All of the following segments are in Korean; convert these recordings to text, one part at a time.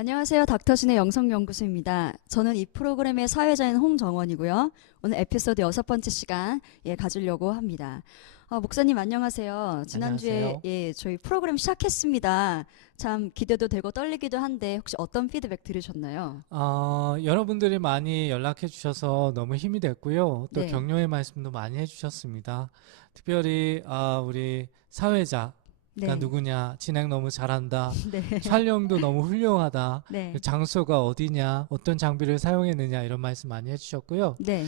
안녕하세요. 닥터신의 영성연구소입니다. 저는 이 프로그램의 사회자인 홍정원이고요. 오늘 에피소드 6번째 시간 가지려고 합니다. 목사님 안녕하세요. 지난주에 안녕하세요. 저희 프로그램 시작했습니다. 참 기대도 되고 떨리기도 한데 혹시 어떤 피드백 들으셨나요? 여러분들이 많이 연락해 주셔서 너무 힘이 됐고요. 또 네. 격려의 말씀도 많이 해주셨습니다. 특별히 우리 사회자 가 네. 누구냐, 진행 너무 잘한다, 네. 촬영도 너무 훌륭하다, 네. 장소가 어디냐, 어떤 장비를 사용했느냐 이런 말씀 많이 해주셨고요. 네.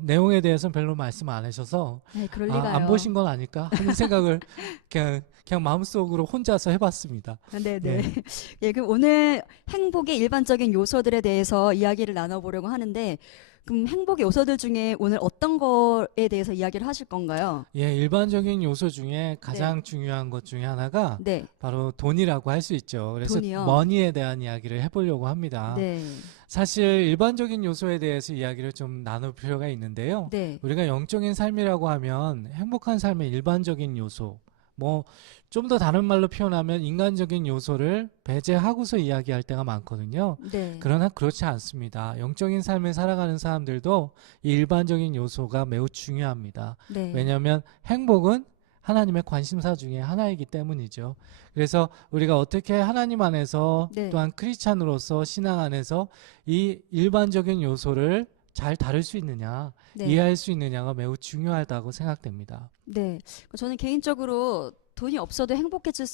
내용에 대해서는 별로 말씀 안 하셔서 네, 그럴 안 리가요. 보신 건 아닐까 하는 생각을 그냥 마음속으로 혼자서 해봤습니다. 네네. 예. 예, 그럼 오늘 행복의 일반적인 요소들에 대해서 이야기를 나눠보려고 하는데, 그럼 행복의 요소들 중에 오늘 어떤 거에 대해서 이야기를 하실 건가요? 예, 일반적인 요소 중에 가장 네. 중요한 것 중에 하나가 네. 바로 돈이라고 할 수 있죠. 그래서 돈이요. 머니에 대한 이야기를 해보려고 합니다. 네. 사실 일반적인 요소에 대해서 이야기를 좀 나눌 필요가 있는데요. 네. 우리가 영적인 삶이라고 하면 행복한 삶의 일반적인 요소, 뭐 좀 더 다른 말로 표현하면 인간적인 요소를 배제하고서 이야기할 때가 많거든요. 네. 그러나 그렇지 않습니다. 영적인 삶을 살아가는 사람들도 이 일반적인 요소가 매우 중요합니다. 네. 왜냐하면 행복은 하나님의 관심사 중에 하나이기 때문이죠. 그래서 우리가 어떻게 하나님 안에서 네. 또한 크리스찬으로서 신앙 안에서 이 일반적인 요소를 잘 다룰 수 있느냐, 네. 이해할 수 있느냐가 매우 중요하다고 생각됩니다. 네. 저는 개인적으로 돈이 없어도 행복해질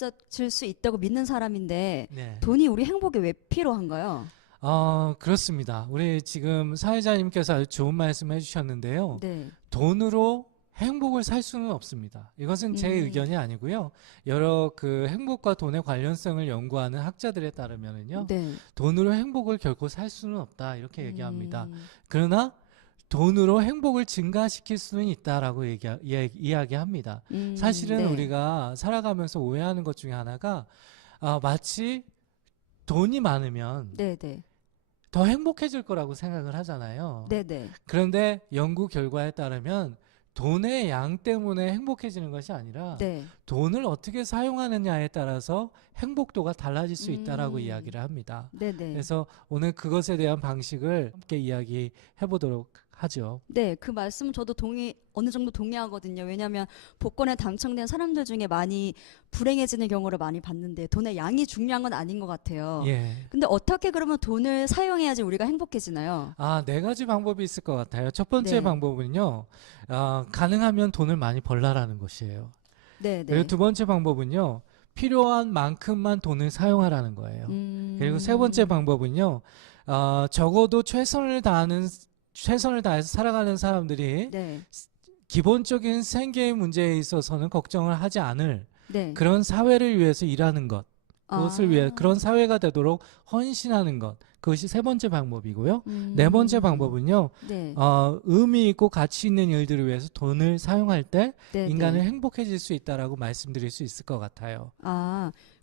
수 있다고 믿는 사람인데, 네. 돈이 우리 행복에 왜 필요한가요? 그렇습니다. 우리 지금 사회자님께서 아주 좋은 말씀 해주셨는데요. 네. 돈으로 행복을 살 수는 없습니다. 이것은 제 의견이 아니고요. 여러 그 행복과 돈의 관련성을 연구하는 학자들에 따르면은요, 네. 돈으로 행복을 결코 살 수는 없다 이렇게 얘기합니다. 음. 그러나 돈으로 행복을 증가시킬 수는 있다라고 이야기합니다. 사실은 네. 우리가 살아가면서 오해하는 것 중에 하나가 마치 돈이 많으면 네. 네. 더 행복해질 거라고 생각을 하잖아요. 네. 네. 그런데 연구 결과에 따르면 돈의 양 때문에 행복해지는 것이 아니라 네. 돈을 어떻게 사용하느냐에 따라서 행복도가 달라질 수 있다라고 음. 이야기를 합니다. 네. 네. 그래서 오늘 그것에 대한 방식을 함께 이야기해 보도록 하죠. 네, 그 말씀 저도 어느 정도 동의하거든요. 왜냐하면 복권에 당첨된 사람들 중에 많이 불행해지는 경우를 많이 봤는데 돈의 양이 중요한 건 아닌 것 같아요. 예. 근데 어떻게 그러면 돈을 사용해야지 우리가 행복해지나요? 네 가지 방법이 있을 것 같아요. 첫 번째 네, 방법은요, 가능하면 돈을 많이 벌라라는 것이에요. 네, 그리고 네. 두 번째 방법은요, 필요한 만큼만 돈을 사용하라는 거예요. 그리고 세 번째 방법은요, 적어도 최선을 다해서 살아가는 사람들이 네, 기본적인 생계의 문제에 있어서는 걱정을 하지 않을 네. 그런 사회를 위해서 일하는 것, 그것을 위해 그런 사회가 되도록 헌신하는 것, 그것이 세 번째 방법이고요. 네 번째 방법은요, 네, 의미 있고 가치 있는 일들을 위해서 돈을 사용할 때 네, 인간은 네. 행복해질 수 있다라고 말씀드릴 수 있을 것 같아요.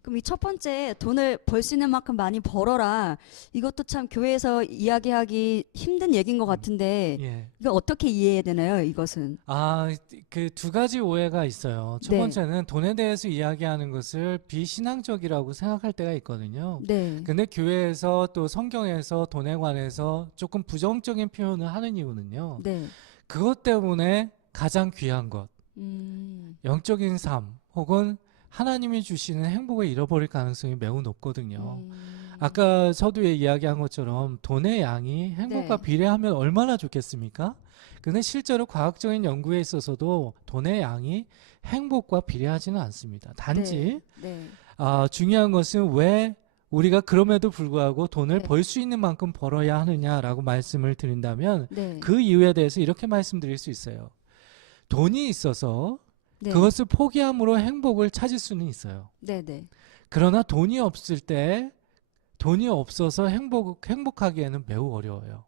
그럼 이 첫 번째 돈을 벌 수 있는 만큼 많이 벌어라. 이것도 참 교회에서 이야기하기 힘든 얘기인 것 같은데 예. 이거 어떻게 이해해야 되나요? 이것은. 그 두 가지 오해가 있어요. 첫 네, 번째는 돈에 대해서 이야기하는 것을 비신앙적이라고 생각할 때가 있거든요. 네, 근데 교회에서 또 성경에서 돈에 관해서 조금 부정적인 표현을 하는 이유는요. 네. 그것 때문에 가장 귀한 것, 음, 영적인 삶 혹은 하나님이 주시는 행복을 잃어버릴 가능성이 매우 높거든요. 아까 서두에 이야기한 것처럼 돈의 양이 행복과 네. 비례하면 얼마나 좋겠습니까? 근데 실제로 과학적인 연구에 있어서도 돈의 양이 행복과 비례하지는 않습니다. 단지 네, 중요한 것은 왜 우리가 그럼에도 불구하고 돈을 네, 벌 수 있는 만큼 벌어야 하느냐라고 말씀을 드린다면 네, 그 이유에 대해서 이렇게 말씀드릴 수 있어요. 돈이 있어서 네, 그것을 포기함으로 행복을 찾을 수는 있어요. 네, 네. 그러나 돈이 없을 때 돈이 없어서 행복하기에는 매우 어려워요.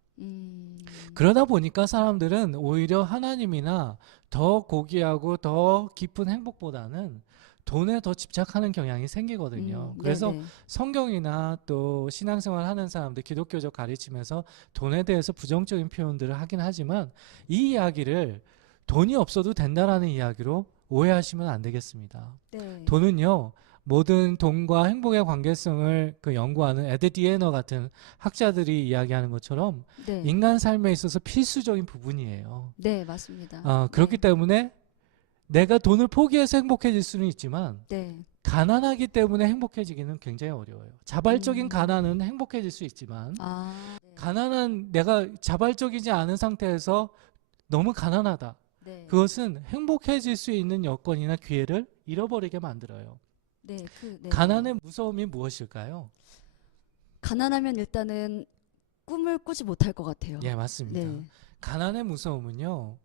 그러다 보니까 사람들은 오히려 하나님이나 더 고귀하고 더 깊은 행복보다는 돈에 더 집착하는 경향이 생기거든요. 그래서 네네. 성경이나 또 신앙생활 하는 사람들, 기독교적 가르침에서 돈에 대해서 부정적인 표현들을 하긴 하지만 이 이야기를 돈이 없어도 된다라는 이야기로 오해하시면 안 되겠습니다. 네. 돈은요, 모든 돈과 행복의 관계성을 그 연구하는 에드 디에너 같은 학자들이 이야기하는 것처럼 네. 인간 삶에 있어서 필수적인 부분이에요. 네, 맞습니다. 그렇기 네. 때문에 내가 돈을 포기해서 행복해질 수는 있지만 네. 가난하기 때문에 행복해지기는 굉장히 어려워요. 자발적인 가난은 행복해질 수 있지만 네. 가난한 내가 자발적이지 않은 상태에서 너무 가난하다. 네. 그것은 행복해질 수 있는 여건이나 기회를 잃어버리게 만들어요. 네, 네. 가난의 무서움이 무엇일까요? 가난하면 일단은 꿈을 꾸지 못할 것 같아요. 예, 맞습니다. 네. 가난의 무서움은요,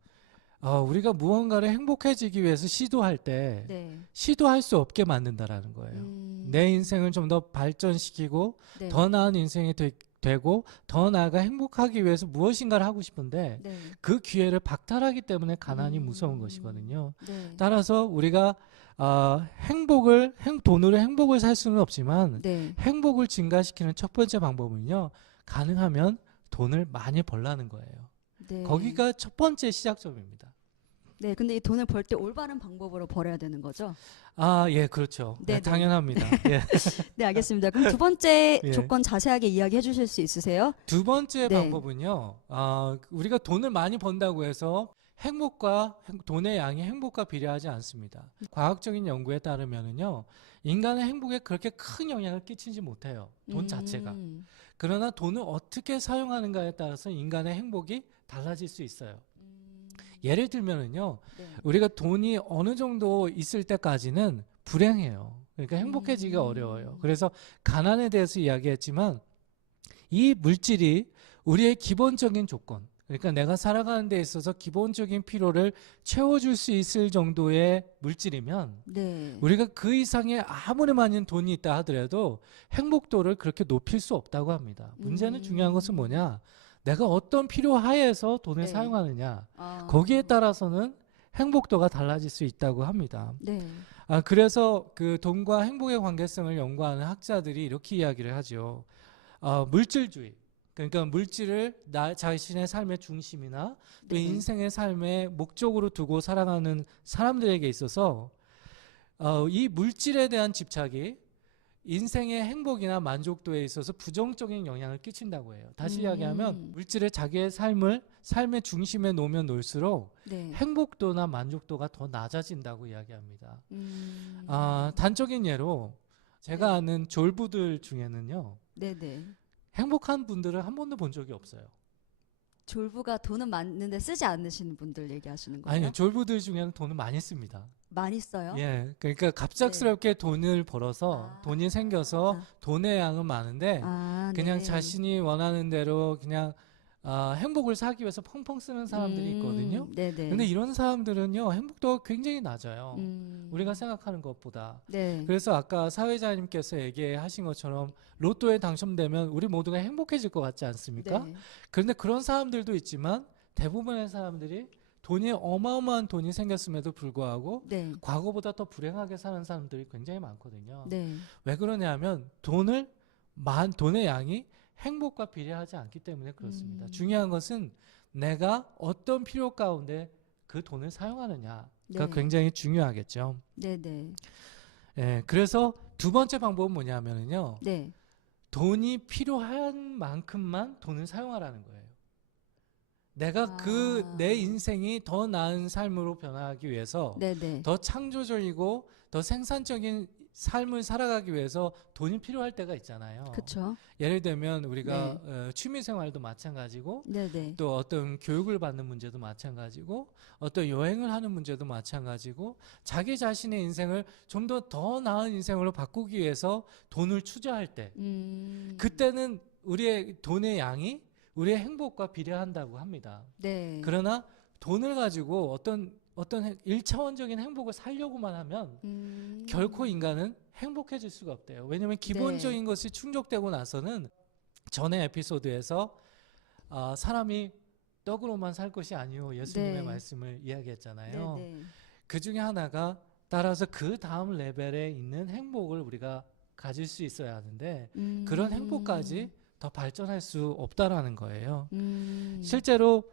우리가 무언가를 행복해지기 위해서 시도할 때 네. 시도할 수 없게 만든다라는 거예요. 내 인생을 좀 더 발전시키고 네. 더 나은 인생이 되고 더 나아가 행복하기 위해서 무엇인가를 하고 싶은데 네. 그 기회를 박탈하기 때문에 가난이 무서운 것이거든요. 네. 따라서 우리가 돈으로 행복을 살 수는 없지만 네. 행복을 증가시키는 첫 번째 방법은요, 가능하면 돈을 많이 벌라는 거예요. 네. 거기가 첫 번째 시작점입니다. 네, 근데 이 돈을 벌 때 올바른 방법으로 벌어야 되는 거죠? 예, 그렇죠. 네, 네네. 당연합니다. 예. 네, 알겠습니다. 그럼 두 번째 예. 조건 자세하게 이야기해 주실 수 있으세요? 두 번째 네. 방법은요, 우리가 돈을 많이 번다고 해서 돈의 양이 행복과 비례하지 않습니다. 과학적인 연구에 따르면은요, 인간의 행복에 그렇게 큰 영향을 끼치지 못해요. 돈 자체가. 그러나 돈을 어떻게 사용하는가에 따라서 인간의 행복이 달라질 수 있어요. 예를 들면은요, 네. 우리가 돈이 어느 정도 있을 때까지는 불행해요. 그러니까 행복해지기가 어려워요. 그래서 가난에 대해서 이야기했지만 이 물질이 우리의 기본적인 조건, 그러니까 내가 살아가는 데 있어서 기본적인 필요를 채워줄 수 있을 정도의 물질이면 네. 우리가 그 이상의 아무리 많은 돈이 있다 하더라도 행복도를 그렇게 높일 수 없다고 합니다. 문제는 중요한 것은 뭐냐? 내가 어떤 필요 하에서 돈을 네. 사용하느냐, 거기에 따라서는 행복도가 달라질 수 있다고 합니다. 네. 그래서 그 돈과 행복의 관계성을 연구하는 학자들이 이렇게 이야기를 하죠. 물질주의. 그러니까 물질을 나 자신의 삶의 중심이나 또 네. 인생의 삶의 목적으로 두고 살아가는 사람들에게 있어서 이 물질에 대한 집착이 인생의 행복이나 만족도에 있어서 부정적인 영향을 끼친다고 해요. 다시 이야기하면 물질을 자기의 삶의 중심에 놓으면 놓을수록 네. 행복도나 만족도가 더 낮아진다고 이야기합니다. 음. 단적인 예로 제가 네. 아는 졸부들 중에는요, 네네. 행복한 분들을 한 번도 본 적이 없어요. 졸부가 돈은 많은데 쓰지 않으시는 분들 얘기하시는 거예요? 아니요, 졸부들 중에는 돈을 많이 씁니다. 많이 써요? 예, 그러니까 갑작스럽게 돈을 벌어서 돈이 생겨서 돈의 양은 많은데 그냥 네. 자신이 원하는 대로 그냥 행복을 사기 위해서 펑펑 쓰는 사람들이 있거든요. 네네. 근데 이런 사람들은요, 행복도가 굉장히 낮아요. 우리가 생각하는 것보다. 네. 그래서 아까 사회자님께서 얘기하신 것처럼 로또에 당첨되면 우리 모두가 행복해질 것 같지 않습니까? 네. 그런데 그런 사람들도 있지만 대부분의 사람들이 어마어마한 돈이 생겼음에도 불구하고 네. 과거보다 더 불행하게 사는 사람들이 굉장히 많거든요. 네. 왜 그러냐면 돈의 양이 행복과 비례하지 않기 때문에 그렇습니다. 중요한 것은 내가 어떤 필요 가운데 그 돈을 사용하느냐가 네. 굉장히 중요하겠죠. 네네. 예, 그래서 두 번째 방법은 뭐냐면요, 네. 돈이 필요한 만큼만 돈을 사용하라는 거예요. 내가 내 인생이 더 나은 삶으로 변화하기 위해서 네네. 더 창조적이고 더 생산적인 삶을 살아가기 위해서 돈이 필요할 때가 있잖아요. 그렇죠. 예를 들면 우리가 취미 생활도 마찬가지고 네네. 또 어떤 교육을 받는 문제도 마찬가지고 어떤 여행을 하는 문제도 마찬가지고 자기 자신의 인생을 좀 더 나은 인생으로 바꾸기 위해서 돈을 투자할 때 그때는 우리의 돈의 양이 우리의 행복과 비례한다고 합니다. 네. 그러나 돈을 가지고 어떤 1차원적인 행복을 살려고만 하면 결코 인간은 행복해질 수가 없대요. 왜냐하면 기본적인 것이 충족되고 나서는 전에 에피소드에서 사람이 떡으로만 살 것이 아니오 예수님의 말씀을 이야기했잖아요. 네네. 그 중에 하나가 따라서 그 다음 레벨에 있는 행복을 우리가 가질 수 있어야 하는데 그런 행복까지 더 발전할 수 없다라는 거예요. 실제로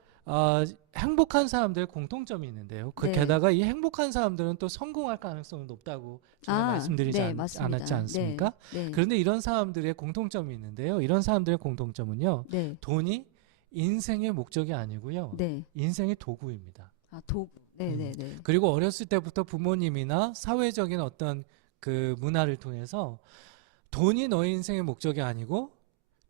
행복한 사람들의 공통점이 있는데요. 네. 게다가 이 행복한 사람들은 또 성공할 가능성이 높다고 전에 말씀드리지 네, 맞습니다. 않았지 않습니까? 네. 그런데 이런 사람들의 공통점이 있는데요. 이런 사람들의 공통점은요. 네. 돈이 인생의 목적이 아니고요. 네. 인생의 도구입니다. 네. 그리고 어렸을 때부터 부모님이나 사회적인 어떤 그 문화를 통해서 돈이 너의 인생의 목적이 아니고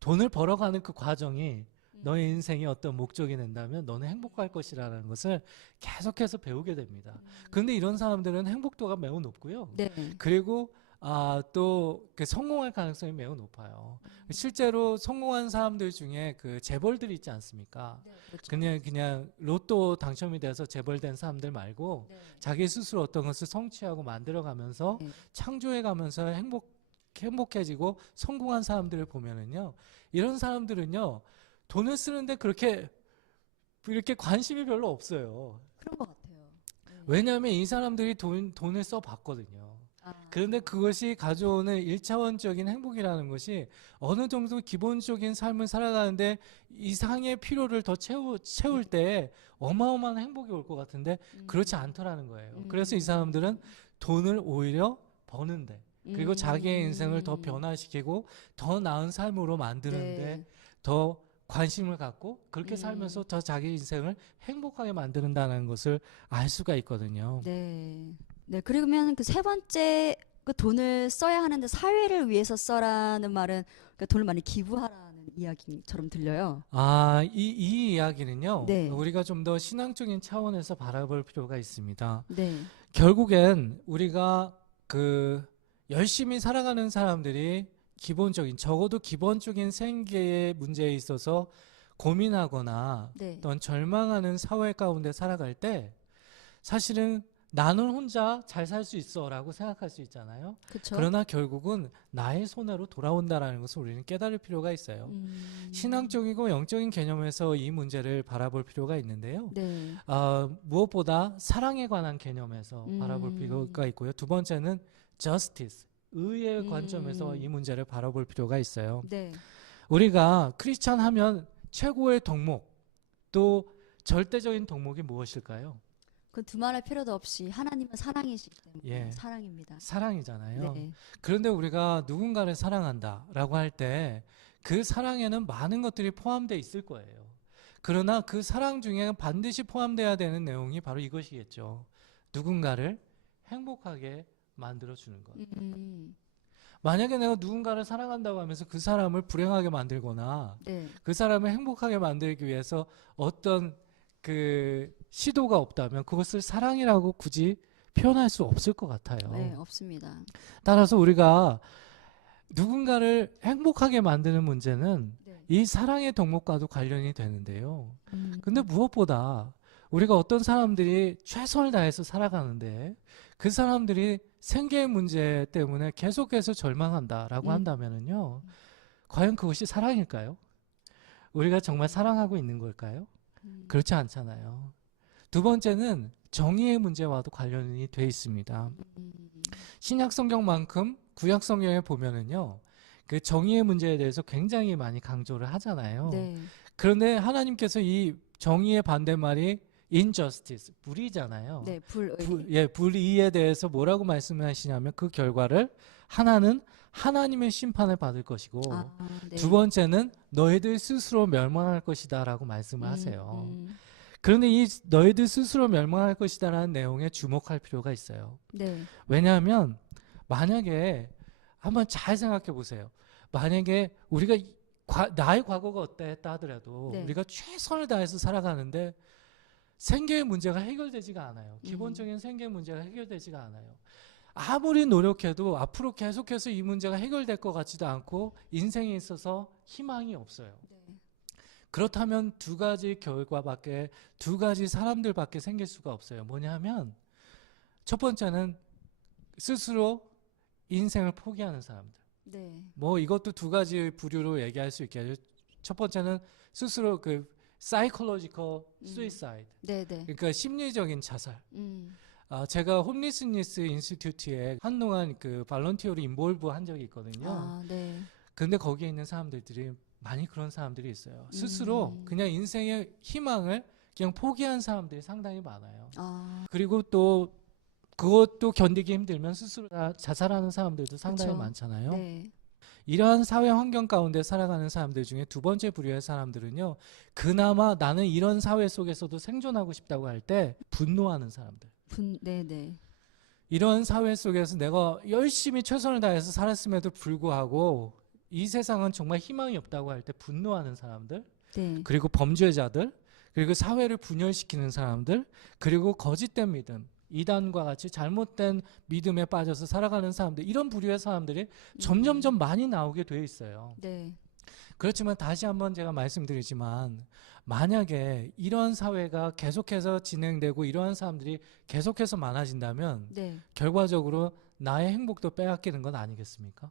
돈을 벌어가는 그 과정이 너의 인생의 어떤 목적이 된다면 너는 행복할 것이라는 것을 계속해서 배우게 됩니다. 그런데 이런 사람들은 행복도가 매우 높고요. 네. 그리고 또 그 성공할 가능성이 매우 높아요. 실제로 성공한 사람들 중에 그 재벌들이 있지 않습니까? 네, 그렇죠. 그냥 로또 당첨이 돼서 재벌된 사람들 말고 네. 자기 스스로 어떤 것을 성취하고 만들어가면서 네. 창조해가면서 행복해지고 성공한 사람들을 보면은요, 이런 사람들은요 돈을 쓰는데 이렇게 관심이 별로 없어요. 그런 것 같아요. 네. 왜냐하면 이 사람들이 돈을 써봤거든요. 그런데 그것이 가져오는 1차원적인 행복이라는 것이 어느 정도 기본적인 삶을 살아가는데 이상의 필요를 더 채울 때 어마어마한 행복이 올 것 같은데 그렇지 않더라는 거예요. 그래서 이 사람들은 돈을 오히려 버는데 그리고 자기의 인생을 더 변화시키고 더 나은 삶으로 만드는데 네. 더 관심을 갖고 그렇게 살면서 더 자기 인생을 행복하게 만드는다는 것을 알 수가 있거든요. 네. 네. 그러면 그 세 번째 그 돈을 써야 하는데 사회를 위해서 써라는 말은 그 돈을 많이 기부하라는 이야기처럼 들려요. 이 이야기는요. 네. 우리가 좀 더 신앙적인 차원에서 바라볼 필요가 있습니다. 네. 결국엔 우리가 그 열심히 살아가는 사람들이 적어도 기본적인 생계의 문제에 있어서 고민하거나 네. 어떤 절망하는 사회 가운데 살아갈 때 사실은 나는 혼자 잘 살 수 있어라고 생각할 수 있잖아요. 그렇죠. 그러나 결국은 나의 손해로 돌아온다라는 것을 우리는 깨달을 필요가 있어요. 신앙적이고 영적인 개념에서 이 문제를 바라볼 필요가 있는데요. 네. 무엇보다 사랑에 관한 개념에서 바라볼 필요가 있고요. 두 번째는 justice, 의의 관점에서 이 문제를 바라볼 필요가 있어요. 네. 우리가 크리스찬 하면 최고의 덕목, 또 절대적인 덕목이 무엇일까요? 그 두말할 필요도 없이 하나님은 사랑이시기 때문에 예. 사랑입니다. 사랑이잖아요. 네. 그런데 우리가 누군가를 사랑한다라고 할 때 그 사랑에는 많은 것들이 포함되어 있을 거예요. 그러나 그 사랑 중에 반드시 포함되어야 되는 내용이 바로 이것이겠죠. 누군가를 행복하게 만들어주는 것. 만약에 내가 누군가를 사랑한다고 하면서 그 사람을 불행하게 만들거나 네. 그 사람을 행복하게 만들기 위해서 어떤 그 시도가 없다면 그것을 사랑이라고 굳이 표현할 수 없을 것 같아요. 네, 없습니다. 따라서 우리가 누군가를 행복하게 만드는 문제는 네. 이 사랑의 덕목과도 관련이 되는데요. 근데 무엇보다 우리가 어떤 사람들이 최선을 다해서 살아가는데 그 사람들이 생계의 문제 때문에 계속해서 절망한다라고 한다면은요, 과연 그것이 사랑일까요? 우리가 정말 사랑하고 있는 걸까요? 그렇지 않잖아요. 두 번째는 정의의 문제와도 관련이 돼 있습니다. 신약 성경만큼 구약 성경에 보면은요, 그 정의의 문제에 대해서 굉장히 많이 강조를 하잖아요. 네. 그런데 하나님께서 이 정의의 반대말이 injustice, 불의잖아요. 네, 불의. 불의에 대해서 뭐라고 말씀하시냐면 그 결과를 하나는 하나님의 심판을 받을 것이고 네. 두 번째는 너희들 스스로 멸망할 것이다라고 말씀을 하세요. 그런데 이 너희들 스스로 멸망할 것이다라는 내용에 주목할 필요가 있어요. 네. 왜냐하면 만약에 한번 잘 생각해 보세요. 만약에 우리가 나의 과거가 어땠다 하더라도 네. 우리가 최선을 다해서 살아가는데 생계의 문제가 해결되지가 않아요. 기본적인 생계 문제가 해결되지가 않아요. 아무리 노력해도 앞으로 계속해서 이 문제가 해결될 것 같지도 않고 인생에 있어서 희망이 없어요. 네. 그렇다면 두 가지 사람들밖에 생길 수가 없어요. 뭐냐면 첫 번째는 스스로 인생을 포기하는 사람들. 네. 뭐 이것도 두 가지 부류로 얘기할 수 있겠죠. 첫 번째는 스스로 그 psychological suicide. 네, 네. 그러니까 심리적인 자살. 제가 홈리스니스 인스티튜트에 한동안 그 발런티어로 인볼브 한 적이 있거든요. 네. 근데 거기에 있는 사람들이 많이 그런 사람들이 있어요. 스스로 그냥 인생의 희망을 그냥 포기한 사람들이 상당히 많아요. 아, 그리고 또 그것도 견디기 힘들면 스스로 자살하는 사람들도 상당히 그쵸. 많잖아요. 네. 이러한 사회 환경 가운데 살아가는 사람들 중에 두 번째 부류의 사람들은요, 그나마 나는 이런 사회 속에서도 생존하고 싶다고 할 때 분노하는 사람들. 네네. 이런 사회 속에서 내가 열심히 최선을 다해서 살았음에도 불구하고 이 세상은 정말 희망이 없다고 할 때 분노하는 사람들, 네. 그리고 범죄자들, 그리고 사회를 분열시키는 사람들, 그리고 거짓된 믿음, 이단과 같이 잘못된 믿음에 빠져서 살아가는 사람들, 이런 부류의 사람들이 점점점 많이 나오게 돼 있어요. 네. 그렇지만 다시 한번 제가 말씀드리지만, 만약에 이런 사회가 계속해서 진행되고 이러한 사람들이 계속해서 많아진다면 네. 결과적으로 나의 행복도 빼앗기는 건 아니겠습니까?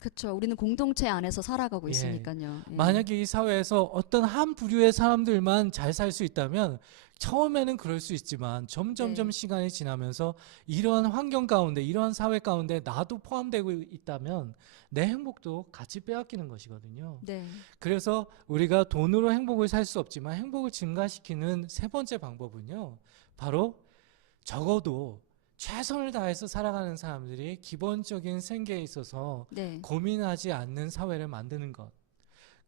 그쵸. 우리는 공동체 안에서 살아가고 예. 있으니까요. 예. 만약에 이 사회에서 어떤 한 부류의 사람들만 잘 살 수 있다면 처음에는 그럴 수 있지만 점점점 네. 시간이 지나면서 이러한 환경 가운데, 이러한 사회 가운데 나도 포함되고 있다면 내 행복도 같이 빼앗기는 것이거든요. 네. 그래서 우리가 돈으로 행복을 살 수 없지만 행복을 증가시키는 세 번째 방법은요, 바로 적어도 최선을 다해서 살아가는 사람들이 기본적인 생계에 있어서 네. 고민하지 않는 사회를 만드는 것.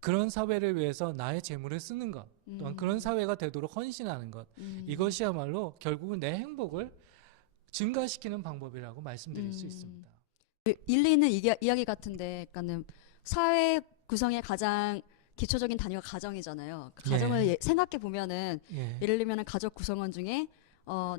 그런 사회를 위해서 나의 재물을 쓰는 것. 또한 그런 사회가 되도록 헌신하는 것. 이것이야말로 결국은 내 행복을 증가시키는 방법이라고 말씀드릴 수 있습니다. 일리 있는 이야기 같은데, 그러니까는 사회 구성의 가장 기초적인 단위가 가정이잖아요. 그 가정을 예. 생각해 보면은 예. 예를 들면 가족 구성원 중에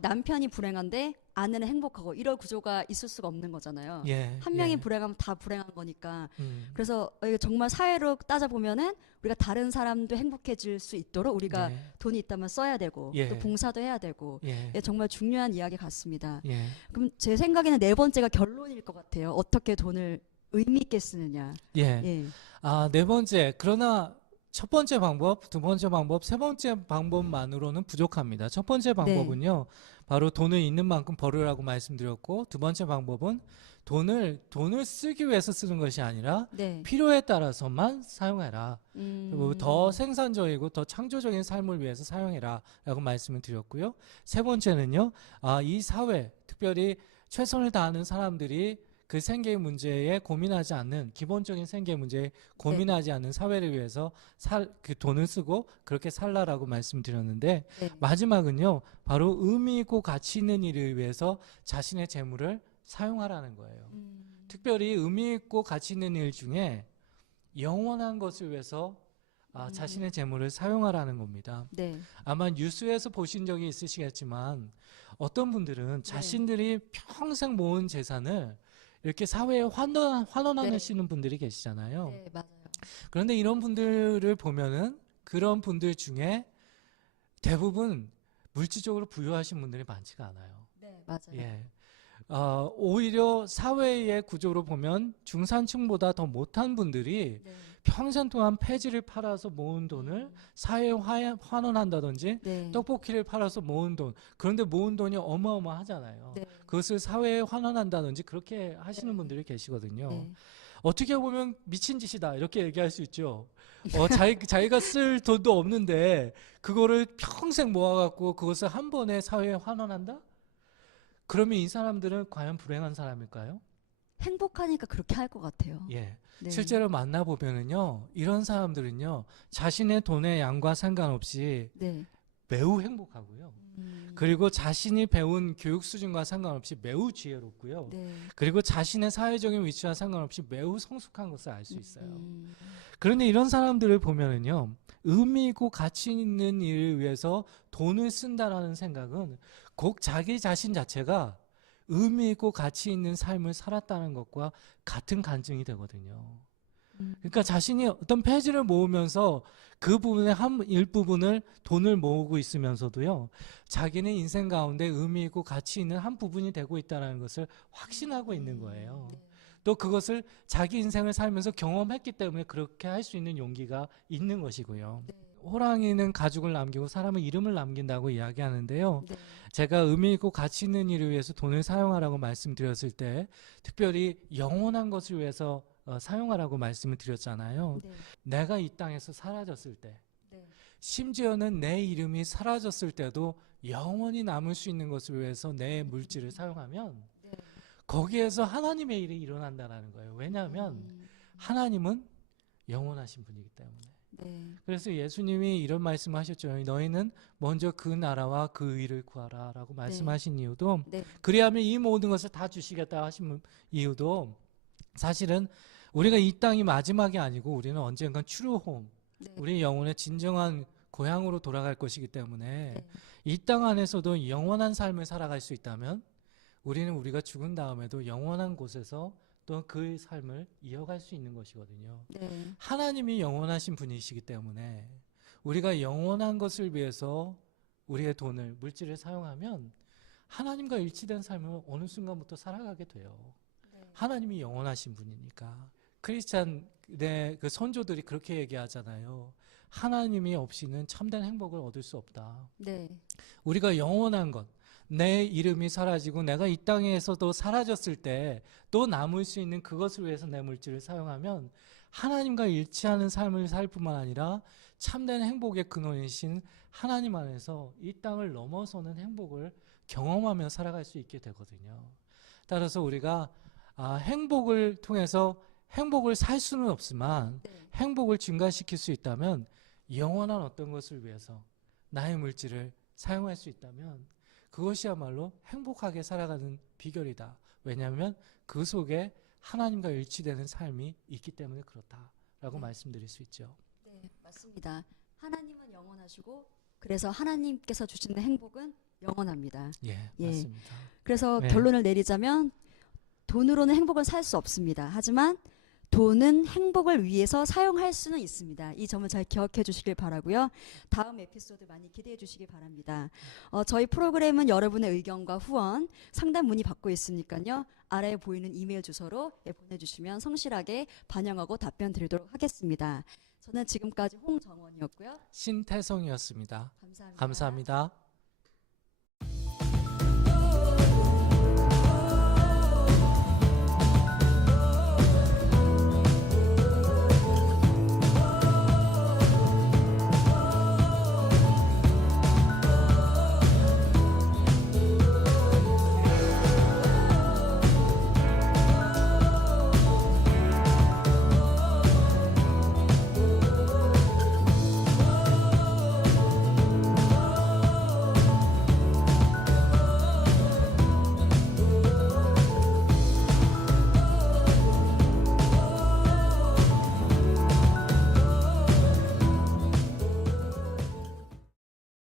남편이 불행한데 아내는 행복하고 이런 구조가 있을 수가 없는 거잖아요. 예. 한 명이 예. 불행하면 다 불행한 거니까. 음. 그래서 이게 정말 사회로 따져보면은 우리가 다른 사람도 행복해질 수 있도록 우리가 예. 돈이 있다면 써야 되고 예. 또 봉사도 해야 되고 예. 예, 정말 중요한 이야기 같습니다. 예. 그럼 제 생각에는 네 번째가 결론일 것 같아요. 어떻게 돈을 의미 있게 쓰느냐. 예. 예. 네 번째. 그러나 첫 번째 방법, 두 번째 방법, 세 번째 방법만으로는 부족합니다. 첫 번째 방법은요, 바로 돈을 있는 만큼 벌으라고 말씀드렸고, 두 번째 방법은 돈을 쓰기 위해서 쓰는 것이 아니라 네. 필요에 따라서만 사용해라. 그리고 더 음. 생산적이고 더 창조적인 삶을 위해서 사용해라 라고 말씀을 드렸고요. 세 번째는요, 이 사회, 특별히 최선을 다하는 사람들이 그 생계의 문제에 고민하지 않는, 기본적인 생계의 문제에 고민하지 않는 사회를 위해서 그 돈을 쓰고 그렇게 살라라고 말씀드렸는데, 네. 마지막은요, 바로 의미 있고 가치 있는 일을 위해서 자신의 재물을 사용하라는 거예요. 특별히 의미 있고 가치 있는 일 중에 영원한 것을 위해서 자신의 재물을 사용하라는 겁니다. 네. 아마 뉴스에서 보신 적이 있으시겠지만 어떤 분들은 자신들이 평생 모은 재산을 이렇게 사회에 환원하시는 분들이 계시잖아요. 네, 맞아요. 그런데 이런 분들을 보면은 그런 분들 중에 대부분 물질적으로 부유하신 분들이 많지가 않아요. 네, 맞아요. 예. 오히려 사회의 구조로 보면 중산층보다 더 못한 분들이 네. 평생 동안 폐지를 팔아서 모은 돈을 사회에 환원한다든지 네. 떡볶이를 팔아서 모은 돈, 그런데 모은 돈이 어마어마하잖아요. 네. 그것을 사회에 환원한다든지 그렇게 하시는 분들이 계시거든요. 네. 어떻게 보면 미친 짓이다 이렇게 얘기할 수 있죠. 자기가 쓸 돈도 없는데 그거를 평생 모아갖고 그것을 한 번에 사회에 환원한다? 그러면 이 사람들은 과연 불행한 사람일까요? 행복하니까 그렇게 할 것 같아요. 예. 네. 실제로 만나보면은요, 이런 사람들은요, 자신의 돈의 양과 상관없이 네. 매우 행복하고요. 그리고 자신이 배운 교육 수준과 상관없이 매우 지혜롭고요. 네. 그리고 자신의 사회적인 위치와 상관없이 매우 성숙한 것을 알 수 있어요. 음. 그런데 이런 사람들을 보면은요, 의미 있고 가치 있는 일을 위해서 돈을 쓴다라는 생각은 곧 자기 자신 자체가 의미 있고 가치 있는 삶을 살았다는 것과 같은 간증이 되거든요. 그러니까 자신이 어떤 폐지를 모으면서 그 부분의 한 일부분을 돈을 모으고 있으면서도요, 자기는 인생 가운데 의미 있고 가치 있는 한 부분이 되고 있다는 것을 확신하고 있는 거예요. 또 그것을 자기 인생을 살면서 경험했기 때문에 그렇게 할 수 있는 용기가 있는 것이고요. 호랑이는 가죽을 남기고 사람은 이름을 남긴다고 이야기하는데요. 네. 제가 의미 있고 가치 있는 일을 위해서 돈을 사용하라고 말씀드렸을 때 특별히 영원한 것을 위해서 사용하라고 말씀을 드렸잖아요. 네. 내가 이 땅에서 사라졌을 때 네. 심지어는 내 이름이 사라졌을 때도 영원히 남을 수 있는 것을 위해서 내 물질을 사용하면 네. 거기에서 하나님의 일이 일어난다는 거예요. 왜냐하면 하나님은 영원하신 분이기 때문에. 네. 그래서 예수님이 이런 말씀하셨죠. 너희는 먼저 그 나라와 그 의를 구하라 라고 말씀하신 이유도, 네. 그리하면 이 모든 것을 다 주시겠다 하신 이유도, 사실은 우리가 이 땅이 마지막이 아니고 우리는 언젠간 true home, 네. 우리 영혼의 진정한 고향으로 돌아갈 것이기 때문에 네. 이 땅 안에서도 영원한 삶을 살아갈 수 있다면 우리는 우리가 죽은 다음에도 영원한 곳에서 또 그 삶을 이어갈 수 있는 것이거든요. 네. 하나님이 영원하신 분이시기 때문에 우리가 영원한 것을 위해서 우리의 돈을, 물질을 사용하면 하나님과 일치된 삶을 어느 순간부터 살아가게 돼요. 네. 하나님이 영원하신 분이니까. 크리스찬의 그 선조들이 그렇게 얘기하잖아요. 하나님이 없이는 참된 행복을 얻을 수 없다. 네. 우리가 영원한 것, 내 이름이 사라지고 내가 이 땅에서도 사라졌을 때 또 남을 수 있는 그것을 위해서 내 물질을 사용하면 하나님과 일치하는 삶을 살 뿐만 아니라 참된 행복의 근원이신 하나님 안에서 이 땅을 넘어서는 행복을 경험하며 살아갈 수 있게 되거든요. 따라서 우리가 행복을 통해서 행복을 살 수는 없지만 네. 행복을 증가시킬 수 있다면, 영원한 어떤 것을 위해서 나의 물질을 사용할 수 있다면 그것이야말로 행복하게 살아가는 비결이다. 왜냐하면 그 속에 하나님과 일치되는 삶이 있기 때문에 그렇다라고 네. 말씀드릴 수 있죠. 네, 맞습니다. 하나님은 영원하시고 그래서 하나님께서 주시는 행복은 영원합니다. 예, 예. 맞습니다. 그래서 네. 결론을 내리자면 돈으로는 행복을 살 수 없습니다. 하지만 돈은 행복을 위해서 사용할 수는 있습니다. 이 점을 잘 기억해 주시길 바라고요. 다음 에피소드 많이 기대해 주시기 바랍니다. 저희 프로그램은 여러분의 의견과 후원, 상담 문의 받고 있으니까요. 아래에 보이는 이메일 주소로 보내주시면 성실하게 반영하고 답변 드리도록 하겠습니다. 저는 지금까지 홍정원이었고요. 신태성이었습니다. 감사합니다. 감사합니다.